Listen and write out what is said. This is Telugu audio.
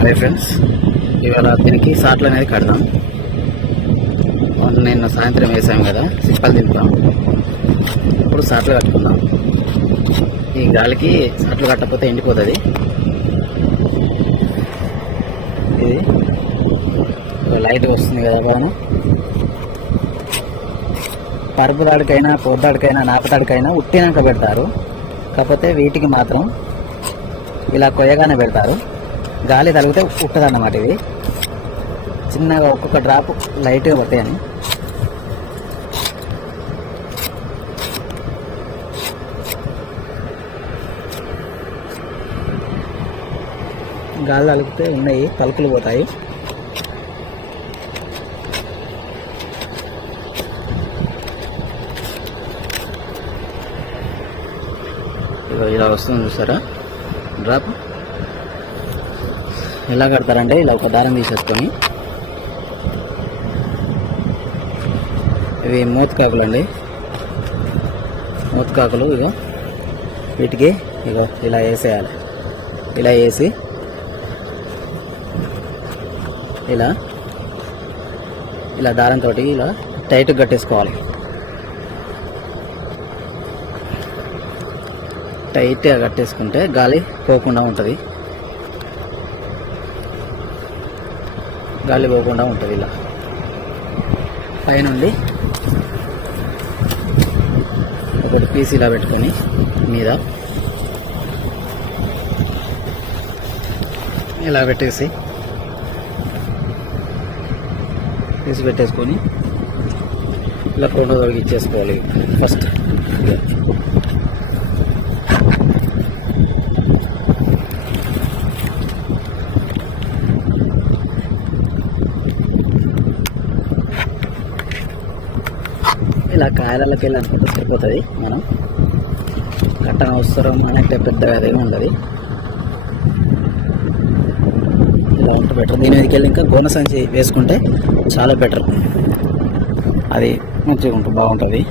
హాయ్ ఫ్రెండ్స్, ఇవాళ దీనికి సాట్లు అనేది కడదాం. నిన్న సాయంత్రం వేసాము కదా, సిప్పలు దింపాము. ఇప్పుడు సాట్లు కట్టుకుందాం. ఈ గాలికి సాట్లు కట్టకపోతే ఎండిపోతుంది. ఇది లైట్ వస్తుంది కదా బాగా. పరుపు తాడికైనా పొద్దాడికైనా నాపతాడికైనా ఉట్టినాక పెడతారు. కాకపోతే వీటికి మాత్రం ఇలా కొయ్యగానే పెడతారు. గాలి తగిలితే ఉట్టదన్నమాట. ఇది చిన్నగా ఒక్కొక్క డ్రాప్ లైట్గా పట్టాయని గాలి తగిలితే ఉన్నాయి, పలుకులు పోతాయి. ఇలా వస్తుంది చూసారా డ్రాప్. ఎలా కడతారంటే ఇలా ఒక దారం తీసేసుకొని, ఇవి మూతకాకులు అండి. మూతకాకులు ఇగో వీటికి ఇగో ఇలా వేసేయాలి. ఇలా వేసి ఇలా దారంతో ఇలా టైట్గా కట్టేసుకోవాలి. టైట్గా కట్టేసుకుంటే గాలి పోకుండా ఉంటుంది. గాలి పోకుండా ఉంటుంది. ఇలా పైనుండి ఒకటి పీస్ ఇలా పెట్టుకొని మీద ఇలా పెట్టేసి పీస్ పెట్టేసుకొని ఇలా కొండ వరకు ఇచ్చేసుకోవాలి. ఫస్ట్ ఇలా కాయలకి వెళ్ళి అనుకుంటే సరిపోతుంది. మనం కట్టన అవసరం అంటే పెద్దగా అదేమి ఉండదు. ఇలా ఉంటే బెటర్. దీని మీదకి వెళ్ళి ఇంకా గోన సంచి వేసుకుంటే చాలా బెటర్. అది మంచిగా ఉంటుంది, బాగుంటుంది.